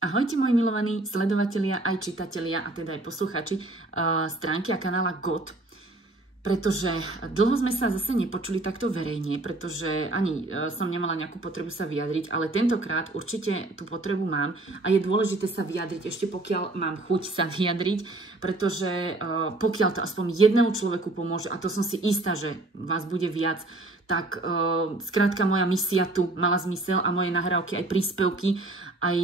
Ahojte moji milovaní sledovatelia, aj čitatelia a teda aj poslucháči stránky a kanála GOT. Pretože dlho sme sa zase nepočuli takto verejne, pretože ani som nemala nejakú potrebu sa vyjadriť, ale tentokrát určite tú potrebu mám a je dôležité sa vyjadriť, ešte pokiaľ mám chuť sa vyjadriť, pretože pokiaľ to aspoň jednému človeku pomôže, a to som si istá, že vás bude viac, tak skrátka moja misia tu mala zmysel a moje nahrávky, aj príspevky, aj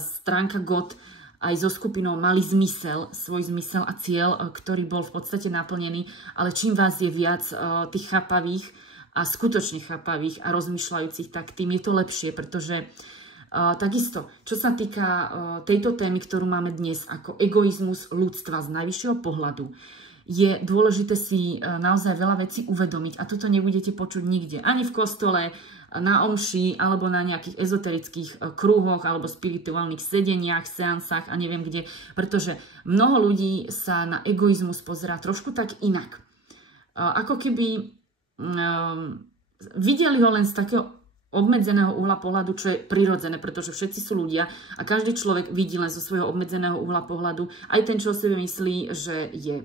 stránka GOT, aj so skupinou mali zmysel, svoj zmysel a cieľ, ktorý bol v podstate naplnený. Ale čím vás je viac tých chápavých a skutočne chápavých a rozmýšľajúcich, tak tým je to lepšie, pretože takisto, čo sa týka tejto témy, ktorú máme dnes ako egoizmus ľudstva z najvyššieho pohľadu, je dôležité si naozaj veľa vecí uvedomiť a toto nebudete počuť nikde, ani v kostole, na omši, alebo na nejakých ezoterických krúhoch, alebo spirituálnych sedeniach, seansách a neviem kde, pretože mnoho ľudí sa na egoizmus pozerá trošku tak inak. Ako keby videli ho len z takého obmedzeného uhla pohľadu, čo je prirodzené, pretože všetci sú ľudia a každý človek vidí len zo svojho obmedzeného uhla pohľadu. Aj ten, čo si myslí, že je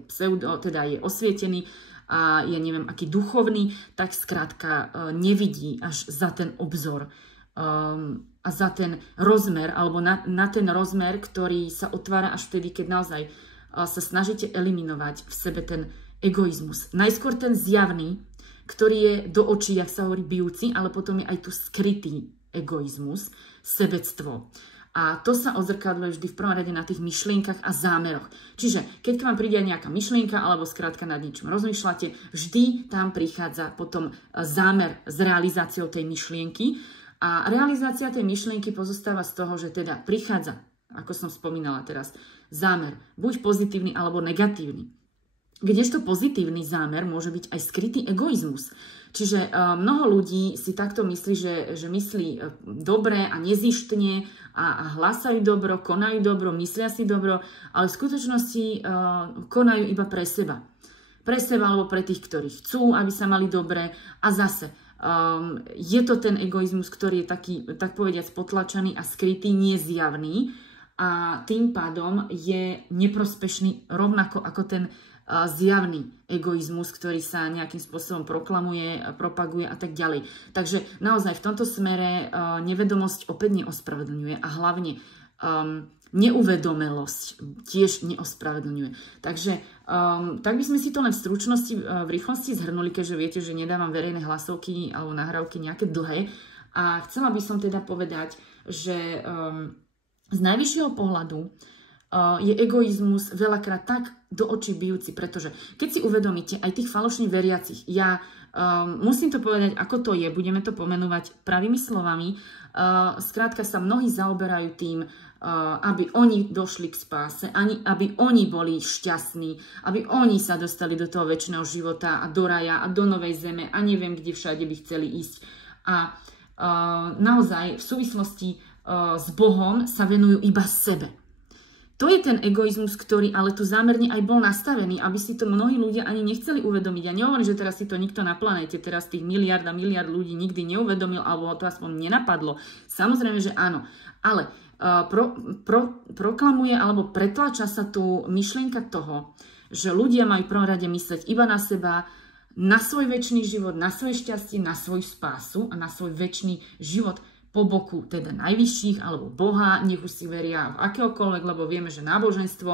teda je osvietený a je neviem aký duchovný, tak skrátka nevidí až za ten obzor a za ten rozmer, alebo na ten rozmer, ktorý sa otvára až vtedy, keď naozaj sa snažíte eliminovať v sebe ten egoizmus. Najskôr ten zjavný, ktorý je do očí, jak sa hovorí, bijúci, ale potom je aj tu skrytý egoizmus, sebectvo. A to sa odzrkadľuje vždy v prvom rade na tých myšlienkach a zámeroch. Čiže keď k vám príde nejaká myšlienka alebo skrátka nad ničím rozmýšľate, vždy tam prichádza potom zámer s realizáciou tej myšlienky. A realizácia tej myšlienky pozostáva z toho, že teda prichádza, ako som spomínala teraz, zámer buď pozitívny alebo negatívny. Kdežto pozitívny zámer môže byť aj skrytý egoizmus. Čiže mnoho ľudí si takto myslí, že myslí dobre a nezištne a hlásajú dobro, konajú dobro, myslia si dobro, ale v skutočnosti konajú iba pre seba. Pre seba alebo pre tých, ktorí chcú, aby sa mali dobre. A zase je to ten egoizmus, ktorý je taký, tak povediac, potlačený a skrytý, nezjavný a tým pádom je neprospešný rovnako ako ten zjavný egoizmus, ktorý sa nejakým spôsobom proklamuje, propaguje a tak ďalej. Takže naozaj v tomto smere nevedomosť opäť neospravedlňuje a hlavne neuvedomelosť tiež neospravedlňuje. Takže tak by sme si to len v stručnosti, v rýchlosti zhrnuli, keďže viete, že nedávam verejné hlasovky alebo nahrávky nejaké dlhé. A chcela by som teda povedať, že z najvyššieho pohľadu je egoizmus veľakrát tak do očí bijúci, pretože keď si uvedomíte aj tých falošných veriacich, ja musím to povedať, ako to je, budeme to pomenovať pravými slovami, skrátka sa mnohí zaoberajú tým, aby oni došli k spáse, aby oni boli šťastní, aby oni sa dostali do toho večného života a do raja a do novej zeme a neviem, kde všade by chceli ísť. A naozaj v súvislosti s Bohom sa venujú iba sebe. To je ten egoizmus, ktorý ale tu zámerne aj bol nastavený, aby si to mnohí ľudia ani nechceli uvedomiť. Ja nehovorím, že teraz si to nikto na planéte, teraz tých miliard a miliard ľudí nikdy neuvedomil, alebo to aspoň nenapadlo. Samozrejme, že áno. Ale proklamuje alebo pretláča sa tu myšlienka toho, že ľudia majú v prvom rade mysleť iba na seba, na svoj večný život, na svoje šťastie, na svoju spásu a na svoj večný život po boku teda najvyšších alebo Boha, nech už si veria v akéhokoľvek, lebo vieme, že náboženstvo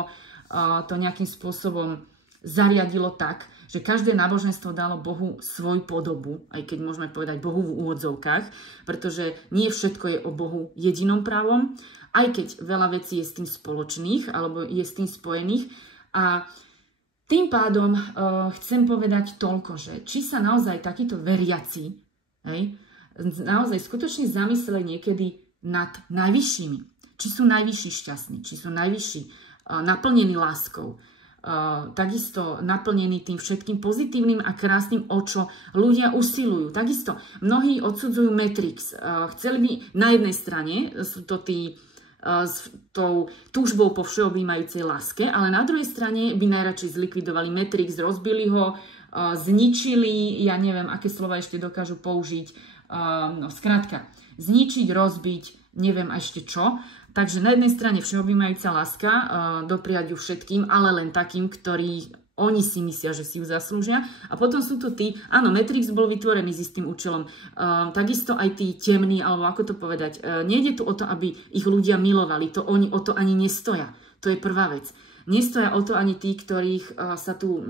to nejakým spôsobom zariadilo tak, že každé náboženstvo dalo Bohu svoju podobu, aj keď môžeme povedať Bohu v úvodzovkách, pretože nie všetko je o Bohu jedinom právom, aj keď veľa vecí je s tým spoločných alebo je s tým spojených. A tým pádom chcem povedať toľko, že či sa naozaj takíto veriaci, naozaj skutočne zamysleli niekedy nad najvyššími. Či sú najvyšší šťastní, či sú najvyšší naplnení láskou, takisto naplnení tým všetkým pozitívnym a krásnym, o čo ľudia usilujú. Takisto mnohí odsudzujú Matrix. Chceli by na jednej strane, sú to tí s tou túžbou po všeobjímajúcej láske, ale na druhej strane by najradšej zlikvidovali Matrix, rozbili ho, zničili, ja neviem, aké slova ešte dokážu použiť, no skrátka, zničiť, rozbiť, neviem ešte čo, Takže na jednej strane všeobjímajúca láska, dopriať ju všetkým, ale len takým, ktorí oni si myslia, že si ju zaslúžia. A potom sú tu tí, áno, Matrix bol vytvorený s istým účelom. Takisto aj tí temní, alebo ako to povedať, nejde tu o to, aby ich ľudia milovali. Oni o to ani nestoja. To je prvá vec. Nestoja o to ani tí, ktorých sa tu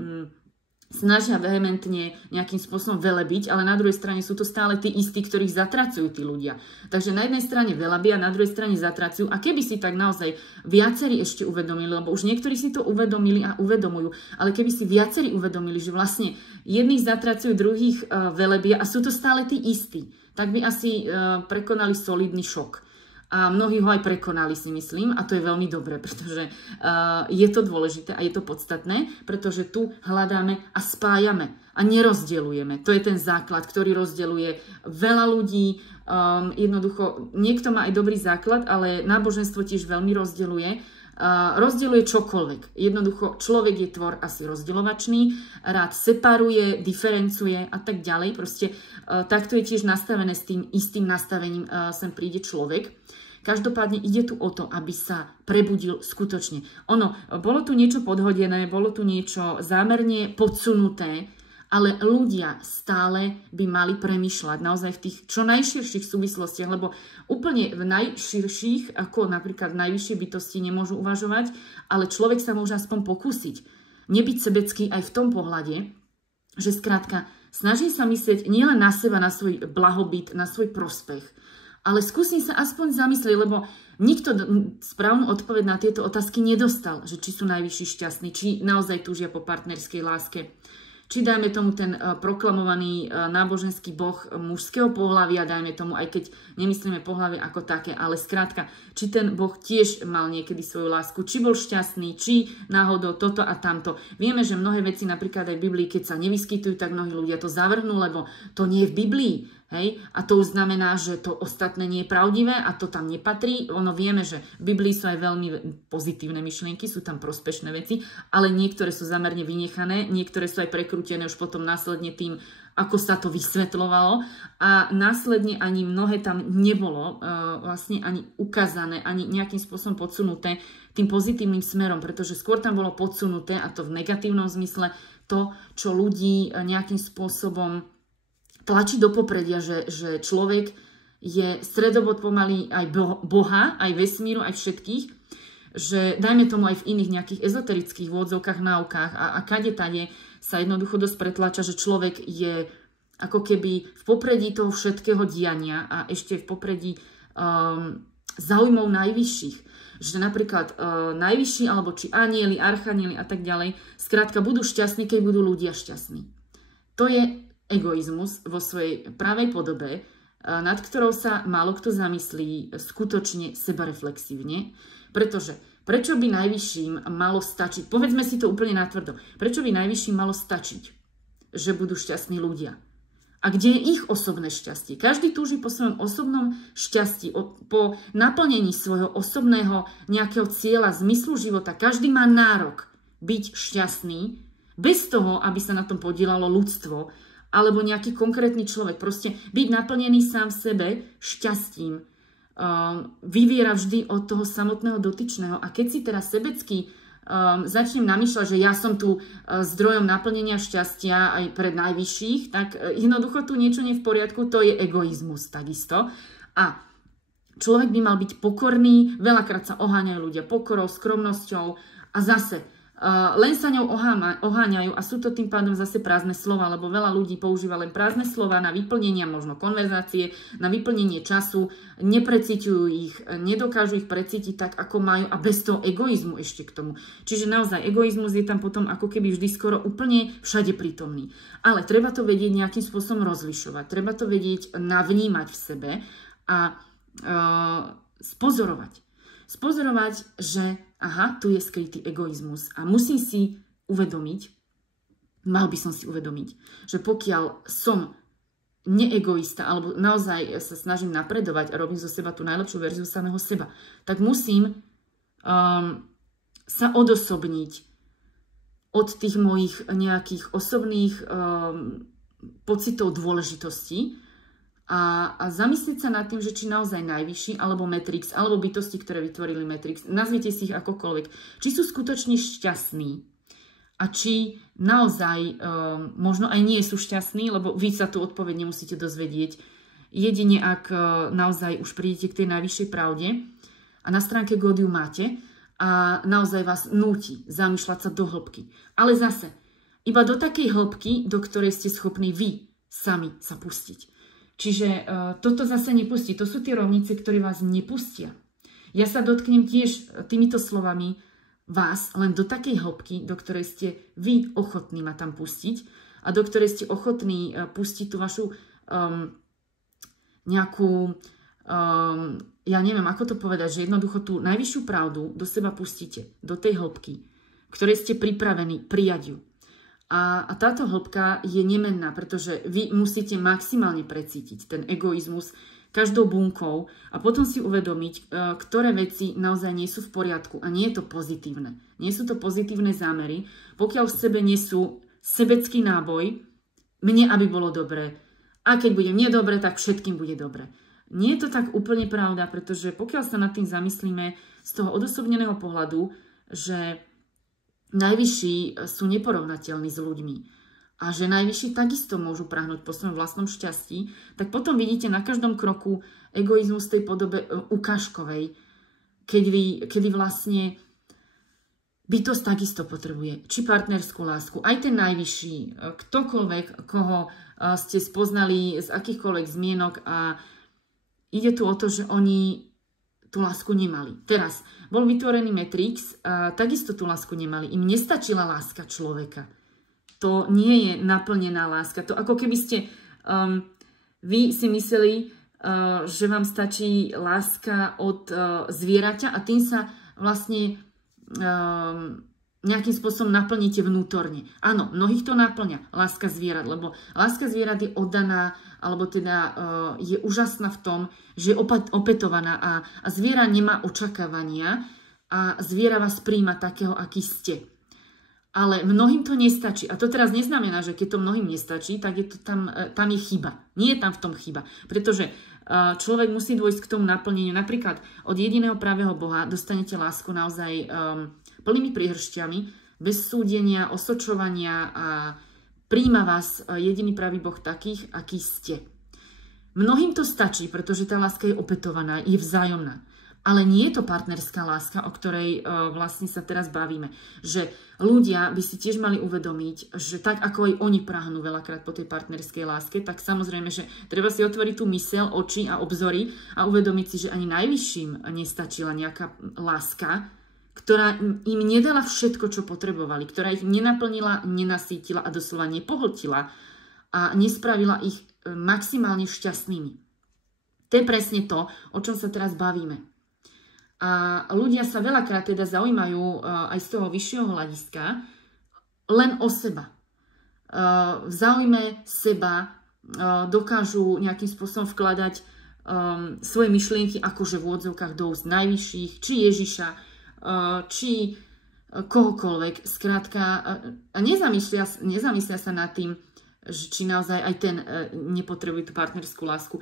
snažia vehementne nejakým spôsobom velebiť, ale na druhej strane sú to stále tí istí, ktorých zatracujú tí ľudia. Takže na jednej strane velebia, na druhej strane zatracujú. A keby si tak naozaj viacerí ešte uvedomili, lebo už niektorí si to uvedomili a uvedomujú, ale keby si viacerí uvedomili, že vlastne jedných zatracujú, druhých velebia a sú to stále tí istí, tak by asi prekonali solidný šok. A mnohí ho aj prekonali, si myslím, a to je veľmi dobré, pretože je to dôležité a je to podstatné, pretože tu hľadáme a spájame a nerozdeľujeme. To je ten základ, ktorý rozdeľuje veľa ľudí. Jednoducho, niekto má aj dobrý základ, ale náboženstvo tiež veľmi rozdeľuje. Rozdeľuje čokoľvek. Jednoducho, človek je tvor asi rozdeľovačný, rád separuje, diferencuje a tak ďalej. Proste takto je tiež nastavené s tým istým nastavením sem príde človek. Každopádne ide tu o to, aby sa prebudil skutočne. Bolo tu niečo podhodené, bolo tu niečo zámerne podsunuté, ale ľudia stále by mali premýšľať naozaj v tých čo najširších súvislostiach, lebo úplne v najširších, ako napríklad najvyššie bytosti nemôžu uvažovať, ale človek sa môže aspoň pokúsiť nebyť sebecký aj v tom pohľade, že skrátka snažím sa myslieť nielen na seba, na svoj blahobyt, na svoj prospech, ale skúsim sa aspoň zamyslieť, lebo nikto správnu odpoveď na tieto otázky nedostal, že či sú najvyšší šťastní, či naozaj túžia po partnerskej láske, či dajme tomu ten proklamovaný náboženský boh mužského pohlavia, dajme tomu, aj keď nemyslíme pohlavie ako také, ale skrátka, či ten boh tiež mal niekedy svoju lásku, či bol šťastný, či náhodou toto a tamto. Vieme, že mnohé veci napríklad aj v Biblii, keď sa nevyskytujú, tak mnohí ľudia to zavrhnú, lebo to nie je v Biblii. Hej? A to už znamená, že to ostatné nie je pravdivé a to tam nepatrí. Vieme, že v Biblii sú aj veľmi pozitívne myšlienky, sú tam prospešné veci, ale niektoré sú zamerne vynechané, niektoré sú aj prekrútené už potom následne tým, ako sa to vysvetľovalo a následne ani mnohé tam nebolo vlastne ani ukázané, ani nejakým spôsobom podsunuté tým pozitívnym smerom, pretože skôr tam bolo podsunuté, a to v negatívnom zmysle, to, čo ľudí nejakým spôsobom tlačí do popredia, že človek je stredobod pomaly aj Boha, aj vesmíru, aj všetkých, že dajme tomu aj v iných nejakých ezoterických vôdzovkách, náukách a kade-tade sa jednoducho dosť pretláča, že človek je ako keby v popredí toho všetkého diania a ešte v popredí záujmov najvyšších. Že napríklad najvyšší, alebo či anieli, archanieli a tak ďalej, skrátka budú šťastní, keď budú ľudia šťastní. To je egoizmus vo svojej pravej podobe, nad ktorou sa málo kto zamyslí skutočne sebareflexívne, pretože prečo by najvyšším malo stačiť, povedzme si to úplne natvrdo, prečo by najvyšším malo stačiť, že budú šťastní ľudia? A kde je ich osobné šťastie? Každý túži po svojom osobnom šťastí, po naplnení svojho osobného nejakého cieľa, zmyslu života. Každý má nárok byť šťastný, bez toho, aby sa na tom podielalo ľudstvo, alebo nejaký konkrétny človek. Proste byť naplnený sám v sebe šťastím vyviera vždy od toho samotného dotyčného. A keď si teraz sebecky začnem namýšľať, že ja som tu zdrojom naplnenia šťastia aj pre najvyšších, tak jednoducho tu niečo nie je v poriadku, to je egoizmus takisto. A človek by mal byť pokorný, veľakrát sa oháňajú ľudia pokorou, skromnosťou a zase len sa ňou oháňajú a sú to tým pádom zase prázdne slova, lebo veľa ľudí používa len prázdne slova na vyplnenie možno konverzácie, na vyplnenie času, neprecíťujú ich, nedokážu ich precítiť tak, ako majú a bez toho egoizmu ešte k tomu. Čiže naozaj egoizmus je tam potom ako keby vždy skoro úplne všade prítomný. Ale treba to vedieť nejakým spôsobom rozlišovať, treba to vedieť navnímať v sebe a spozorovať. Spozorovať, že aha, tu je skrytý egoizmus a musím si uvedomiť, mal by som si uvedomiť, že pokiaľ som neegoista alebo naozaj sa snažím napredovať a robím zo seba tú najlepšiu verziu samého seba, tak musím sa odosobniť od tých mojich nejakých osobných pocitov dôležitosti A zamyslieť sa nad tým, že či naozaj najvyšší, alebo Matrix, alebo bytosti, ktoré vytvorili Matrix, nazvite si ich akokoľvek, či sú skutočne šťastní a či naozaj možno aj nie sú šťastní, lebo vy sa tú odpoveď nemusíte dozvedieť. Jedine ak naozaj už prídete k tej najvyššej pravde a na stránke God ju máte a naozaj vás núti zamýšľať sa do hĺbky. Ale zase, iba do takej hĺbky, do ktorej ste schopní vy sami sa pustiť. Čiže toto zase nepustí. To sú tie rovnice, ktoré vás nepustia. Ja sa dotknem tiež týmito slovami vás len do takej hĺbky, do ktorej ste vy ochotní ma tam pustiť a do ktorej ste ochotní pustiť tú vašu nejakú, ja neviem, ako to povedať, že jednoducho tú najvyššiu pravdu do seba pustíte, do tej hĺbky, ktorej ste pripravení prijať ju. A táto hĺbka je nemenná, pretože vy musíte maximálne precítiť ten egoizmus každou bunkou a potom si uvedomiť, ktoré veci naozaj nie sú v poriadku a nie je to pozitívne. Nie sú to pozitívne zámery, pokiaľ v sebe nie sú sebecký náboj, mne aby bolo dobre a keď bude mne dobre, tak všetkým bude dobre. Nie je to tak úplne pravda, pretože pokiaľ sa nad tým zamyslíme z toho odosobneného pohľadu, že najvyšší sú neporovnateľní s ľuďmi a že najvyšší takisto môžu prahnúť po svojom vlastnom šťastí, tak potom vidíte na každom kroku egoizmus v tej podobe ukážkovej, kedy vlastne bytosť takisto potrebuje či partnerskú lásku, aj ten najvyšší, ktokoľvek, koho ste spoznali z akýchkoľvek zmienok a ide tu o to, že oni tú lásku nemali. Teraz bol vytvorený Matrix a takisto tú lásku nemali. Im nestačila láska človeka. To nie je naplnená láska. To ako keby ste vy si mysleli, že vám stačí láska od zvieraťa a tým sa vlastne nejakým spôsobom naplníte vnútorne. Áno, mnohých to naplňa láska zvierat, lebo láska zvierat je oddaná, alebo teda je úžasná v tom, že je opätovaná a zviera nemá očakávania a zviera vás príjma takého, aký ste. Ale mnohým to nestačí. A to teraz neznamená, že keď to mnohým nestačí, tak je to tam je chyba. Nie je tam v tom chyba. Pretože človek musí dôjsť k tomu naplneniu. Napríklad od jediného pravého Boha dostanete lásku naozaj plnými príhršťami, bez súdenia, osočovania a príjma vás jediný pravý Boh takých, akí ste. Mnohým to stačí, pretože tá láska je opätovaná, je vzájomná. Ale nie je to partnerská láska, o ktorej vlastne sa teraz bavíme. Že ľudia by si tiež mali uvedomiť, že tak ako aj oni prahnú veľakrát po tej partnerskej láske, tak samozrejme, že treba si otvoriť tú myseľ, oči a obzory a uvedomiť si, že ani najvyšším nestačila nejaká láska, ktorá im nedala všetko, čo potrebovali, ktorá ich nenaplnila, nenasítila a doslova nepohltila a nespravila ich maximálne šťastnými. To je presne to, o čom sa teraz bavíme. A ľudia sa veľakrát teda zaujímajú aj z toho vyššieho hľadiska len o seba. V záujme seba dokážu nejakým spôsobom vkladať svoje myšlienky akože v odzvukách do úst najvyšších, či Ježiša, či kohokoľvek. Skrátka, a nezamyslia sa nad tým, či naozaj aj ten nepotrebuje tú partnerskú lásku.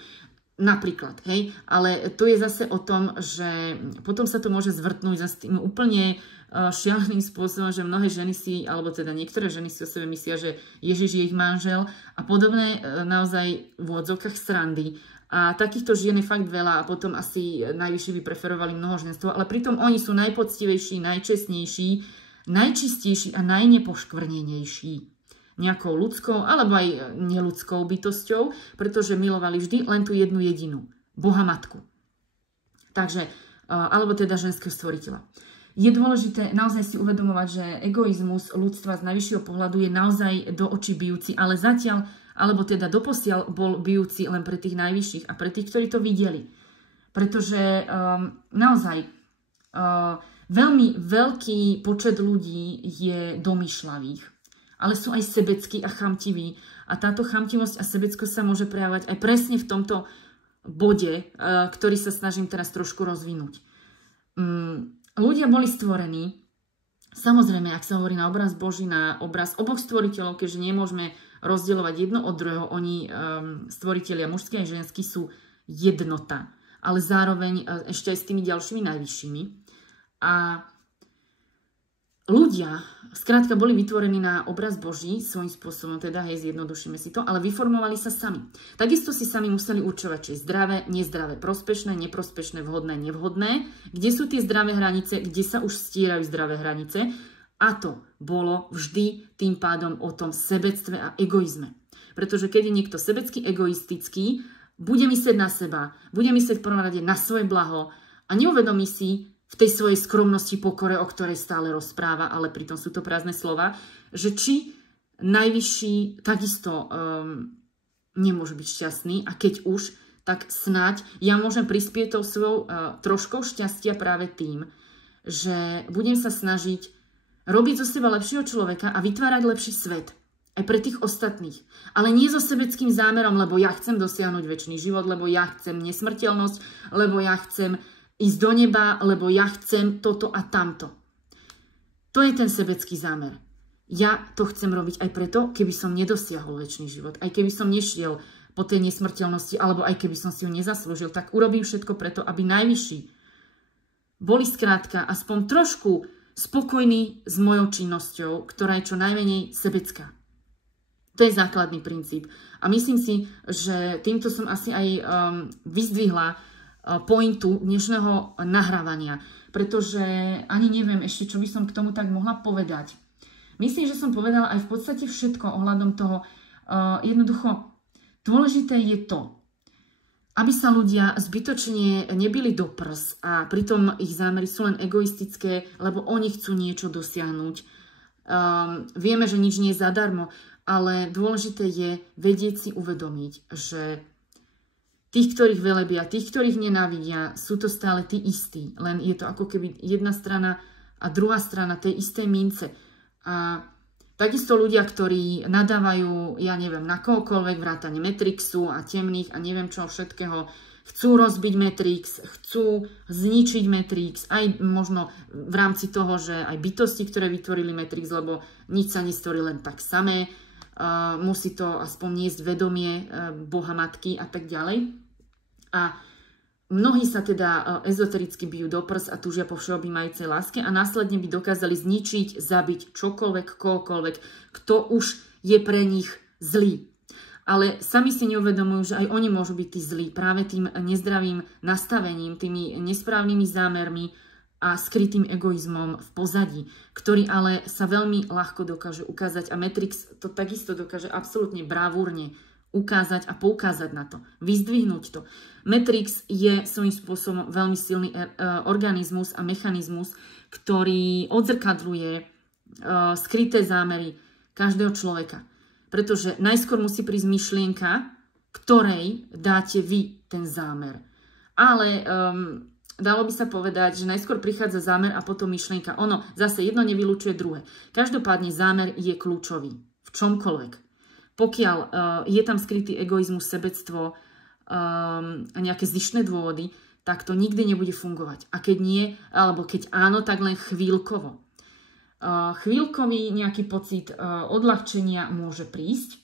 Napríklad, hej, ale to je zase o tom, že potom sa to môže zvrtnúť zase tým úplne šialeným spôsobom, že mnohé ženy si, alebo teda niektoré ženy si o sebe myslia, že Ježiš je ich manžel a podobné naozaj v odzvukách srandy. A takýchto žien je fakt veľa a potom asi najvyšší by preferovali mnohoženstvo, ale pritom oni sú najpoctivejší, najčestnejší, najčistejší a najnepoškvrnenejší nejakou ľudskou alebo aj neľudskou bytosťou, pretože milovali vždy len tú jednu jedinú, Boha Matku. Takže, alebo teda ženského stvoriteľa. Je dôležité naozaj si uvedomovať, že egoizmus ľudstva z najvyššieho pohľadu je naozaj do očí bijúci, ale zatiaľ, alebo teda doposiaľ bol bijúci len pre tých najvyšších a pre tých, ktorí to videli. Pretože naozaj veľmi veľký počet ľudí je domýšľavých, ale sú aj sebeckí a chamtiví. A táto chamtivosť a sebeckosť sa môže prejavovať aj presne v tomto bode, ktorý sa snažím teraz trošku rozvinúť. Ľudia boli stvorení, samozrejme, ak sa hovorí na obraz Boží, na obraz oboch stvoriteľov, keďže nemôžeme rozdielovať jedno od druhého. Oni, stvoritelia mužský a ženský, sú jednota, ale zároveň ešte aj s tými ďalšími najvyššími. A ľudia, skrátka, boli vytvorení na obraz Boží, svojím spôsobom, teda, hej, zjednodušíme si to, ale vyformovali sa sami. Takisto si sami museli určovať, či je zdravé, nezdravé, prospešné, neprospešné, vhodné, nevhodné, kde sú tie zdravé hranice, kde sa už stierajú zdravé hranice. A to bolo vždy tým pádom o tom sebectve a egoizme. Pretože keď je niekto sebecky egoistický, bude myslieť na seba, bude myslieť v prvom rade na svoje blaho a neuvedomí si v tej svojej skromnosti, pokore, o ktorej stále rozpráva, ale pritom sú to prázdne slova, že či najvyšší takisto nemôže byť šťastný a keď už, tak snáď ja môžem prispieť tou svojou troškou šťastia práve tým, že budem sa snažiť robiť zo seba lepšieho človeka a vytvárať lepší svet. Aj pre tých ostatných. Ale nie so sebeckým zámerom, lebo ja chcem dosiahnuť večný život, lebo ja chcem nesmrteľnosť, lebo ja chcem ísť do neba, lebo ja chcem toto a tamto. To je ten sebecký zámer. Ja to chcem robiť aj preto, keby som nedosiahol večný život, aj keby som nešiel po tej nesmrteľnosti, alebo aj keby som si ju nezaslúžil, tak urobím všetko preto, aby najvyšší boli skrátka aspoň trošku spokojní s mojou činnosťou, ktorá je čo najmenej sebecká. To je základný princíp. A myslím si, že týmto som asi aj vyzdvihla pointu dnešného nahrávania, pretože ani neviem ešte, čo by som k tomu tak mohla povedať. Myslím, že som povedala aj v podstate všetko ohľadom toho. Jednoducho, dôležité je to, aby sa ľudia zbytočne nebili do prs a pritom ich zámery sú len egoistické, lebo oni chcú niečo dosiahnuť. Vieme, že nič nie je zadarmo, ale dôležité je vedieť si uvedomiť, že tých, ktorých velebia, tých, ktorých nenávidia, sú to stále tí istí. Len je to ako keby jedna strana a druhá strana tej istej mince. A takisto ľudia, ktorí nadávajú, ja neviem, na kohokoľvek, vrátane Matrixu a temných a neviem čo všetkého, chcú rozbiť Matrix, chcú zničiť Matrix, aj možno v rámci toho, že aj bytosti, ktoré vytvorili Matrix, lebo nič sa nestvorí len tak samé, musí to aspoň niesť vedomie Boha Matky a tak ďalej. A mnohí sa teda ezotericky bijú do prs a túžia po všeobjímajúcej láske a následne by dokázali zničiť, zabiť čokoľvek, kohokoľvek, kto už je pre nich zlý. Ale sami si neuvedomujú, že aj oni môžu byť tí zlí práve tým nezdravým nastavením, tými nesprávnymi zámermi a skrytým egoizmom v pozadí, ktorý ale sa veľmi ľahko dokáže ukázať a Matrix to takisto dokáže absolútne bravúrne ukázať a poukázať na to, vyzdvihnúť to. Matrix je svojím spôsobom veľmi silný organizmus a mechanizmus, ktorý odzrkadľuje skryté zámery každého človeka. Pretože najskôr musí prísť myšlienka, ktorej dáte vy ten zámer. Ale dalo by sa povedať, že najskôr prichádza zámer a potom myšlienka. Ono zase jedno nevylučuje druhé. Každopádne zámer je kľúčový. V čomkoľvek. Pokiaľ je tam skrytý egoizmus, sebectvo a nejaké zištné dôvody, tak to nikdy nebude fungovať. A keď nie, alebo keď áno, tak len chvíľkovo. Chvíľkový nejaký pocit odľahčenia môže prísť.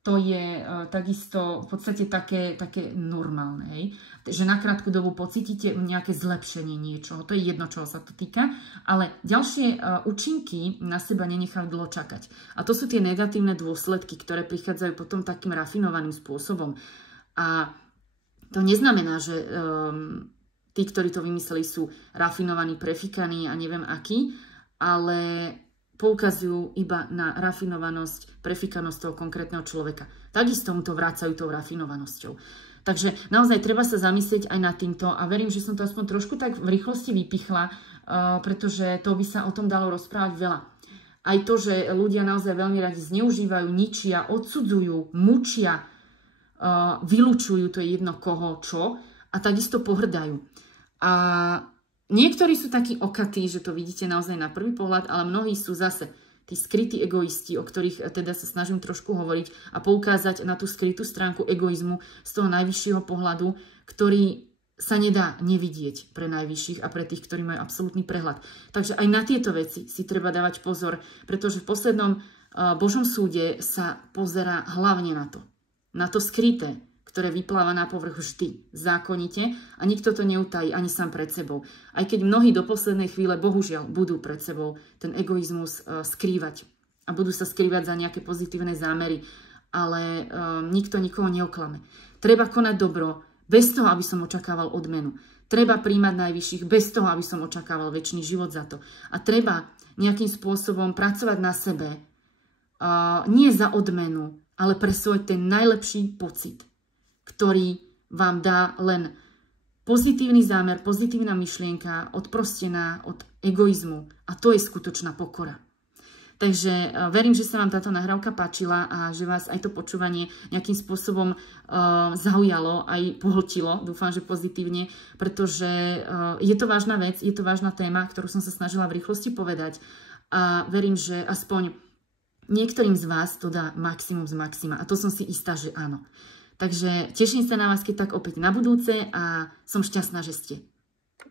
To je takisto v podstate také normálne. Hej? Že na krátku dobu pocítite nejaké zlepšenie niečoho. To je jedno, čoho sa to týka. Ale ďalšie účinky na seba nenechajú dlho čakať. A to sú tie negatívne dôsledky, ktoré prichádzajú potom takým rafinovaným spôsobom. A to neznamená, že tí, ktorí to vymysleli, sú rafinovaní, prefikaní a neviem akí, ale poukazujú iba na rafinovanosť, prefikanosť toho konkrétneho človeka. Takisto mu to vracajú tou rafinovanosťou. Takže naozaj treba sa zamyslieť aj nad týmto a verím, že som to aspoň trošku tak v rýchlosti vypichla, pretože to by sa o tom dalo rozprávať veľa. Aj to, že ľudia naozaj veľmi radi zneužívajú, ničia, odsudzujú, mučia, vylúčujú, to je jedno koho, čo, a takisto pohrdajú. A niektorí sú takí okatí, že to vidíte naozaj na prvý pohľad, ale mnohí sú zase tí skrytí egoisti, o ktorých teda sa snažím trošku hovoriť a poukázať na tú skrytú stránku egoizmu z toho najvyššieho pohľadu, ktorý sa nedá nevidieť pre najvyšších a pre tých, ktorí majú absolútny prehľad. Takže aj na tieto veci si treba dávať pozor, pretože v poslednom Božom súde sa pozerá hlavne na to skryté, ktoré vypláva na povrch vždy zákonite a nikto to neutají ani sám pred sebou. Aj keď mnohí do poslednej chvíle, bohužiaľ, budú pred sebou ten egoizmus skrývať a budú sa skrývať za nejaké pozitívne zámery, ale nikto nikoho neoklame. Treba konať dobro bez toho, aby som očakával odmenu. Treba príjmať najvyšších bez toho, aby som očakával večný život za to. A treba nejakým spôsobom pracovať na sebe, nie za odmenu, ale pre svoj ten najlepší pocit, ktorý vám dá len pozitívny zámer, pozitívna myšlienka, odprostená od egoizmu. A to je skutočná pokora. Takže verím, že sa vám táto nahrávka páčila a že vás aj to počúvanie nejakým spôsobom zaujalo, aj pohltilo. Dúfam, že pozitívne, pretože je to vážna vec, je to vážna téma, ktorú som sa snažila v rýchlosti povedať. A verím, že aspoň niektorým z vás to dá maximum z maxima. A to som si istá, že áno. Takže teším sa na vás, keď tak opäť na budúce a som šťastná, že ste.